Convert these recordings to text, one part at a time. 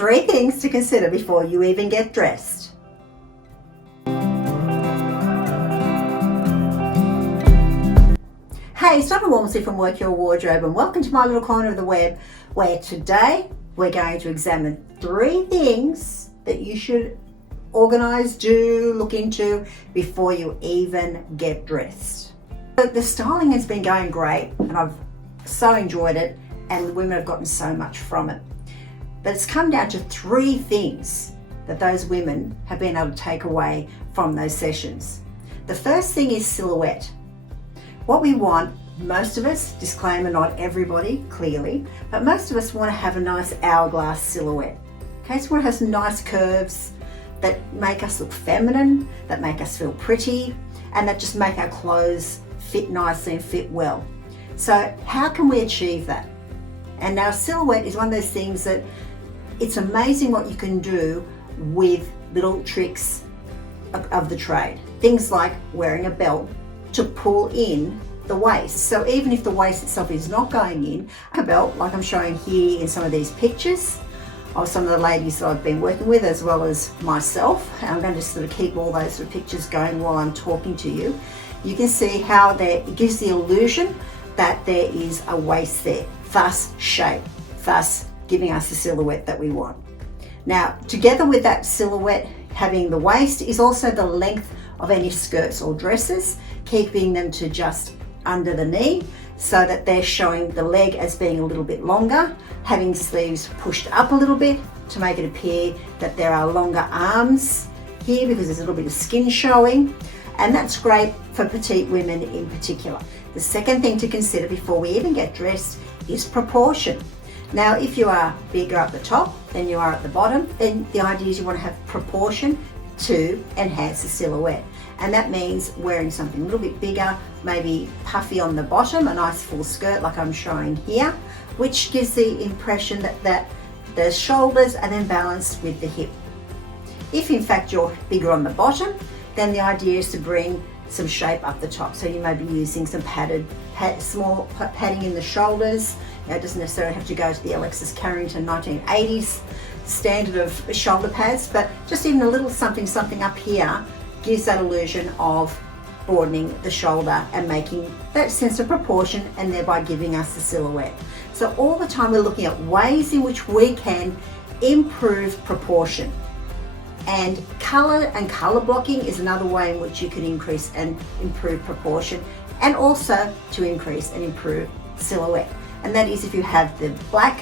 3 things to consider before you even get dressed. Hey, it's Donna Walmsley from Work Your Wardrobe, and welcome to my little corner of the web, where today we're going to examine 3 things that you should organize, look into before you even get dressed. The styling has been going great and I've so enjoyed it, and the women have gotten so much from it. But it's come down to 3 things that those women have been able to take away from those sessions. The first thing is silhouette. What we want, most of us, disclaimer, not everybody, clearly, but most of us want to have a nice hourglass silhouette. Okay, so we want to have some nice curves that make us look feminine, that make us feel pretty, and that just make our clothes fit nicely and fit well. So how can we achieve that? And now silhouette is one of those things that it's amazing what you can do with little tricks of the trade. Things like wearing a belt to pull in the waist. So even if the waist itself is not going in, a belt like I'm showing here in some of these pictures of some of the ladies that I've been working with, as well as myself. And I'm going to sort of keep all those sort of pictures going while I'm talking to you. You can see how it gives the illusion that there is a waist there, thus shape, thus giving us the silhouette that we want. Now, together with that silhouette having the waist is also the length of any skirts or dresses, keeping them to just under the knee so that they're showing the leg as being a little bit longer, having sleeves pushed up a little bit to make it appear that there are longer arms here because there's a little bit of skin showing, and that's great for petite women in particular. The second thing to consider before we even get dressed is proportion. Now, if you are bigger at the top than you are at the bottom, then the idea is you want to have proportion to enhance the silhouette. And that means wearing something a little bit bigger, maybe puffy on the bottom, a nice full skirt like I'm showing here, which gives the impression that the shoulders are then balanced with the hip. If in fact you're bigger on the bottom, then the idea is to bring some shape up the top. So you may be using some small padding in the shoulders. It doesn't necessarily have to go to the Alexis Carrington 1980s standard of shoulder pads, but just even a little something up here gives that illusion of broadening the shoulder and making that sense of proportion, and thereby giving us the silhouette. So all the time we're looking at ways in which we can improve proportion. And color blocking is another way in which you can increase and improve proportion, and also to increase and improve silhouette. And that is if you have the black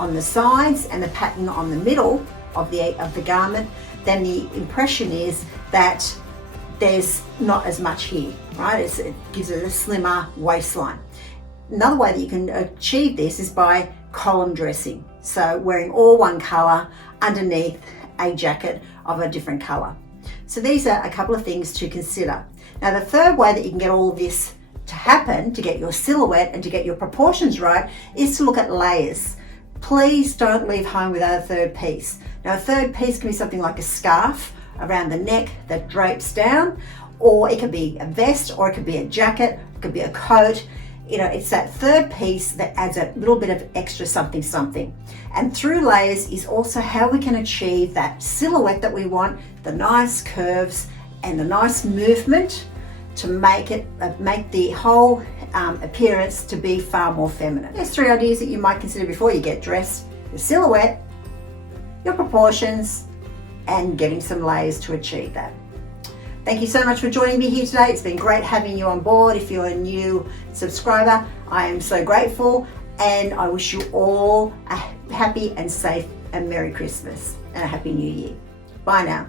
on the sides and the pattern on the middle of the garment, then the impression is that there's not as much here, right? It gives it a slimmer waistline. Another way that you can achieve this is by column dressing. So wearing all one color underneath a jacket of a different color. So these are a couple of things to consider. Now, the third way that you can get all this to happen, to get your silhouette and to get your proportions right, is to look at layers. Please don't leave home without a third piece. Now, a third piece can be something like a scarf around the neck that drapes down, or it could be a vest, or it could be a jacket, it could be a coat. You know, it's that third piece that adds a little bit of extra something. And through layers is also how we can achieve that silhouette that we want, the nice curves and the nice movement to make the whole appearance to be far more feminine. There's 3 ideas that you might consider before you get dressed: your silhouette, your proportions, and getting some layers to achieve that. Thank you so much for joining me here today. It's been great having you on board. If you're a new subscriber, I am so grateful, and I wish you all a happy and safe and Merry Christmas and a Happy New Year. Bye now.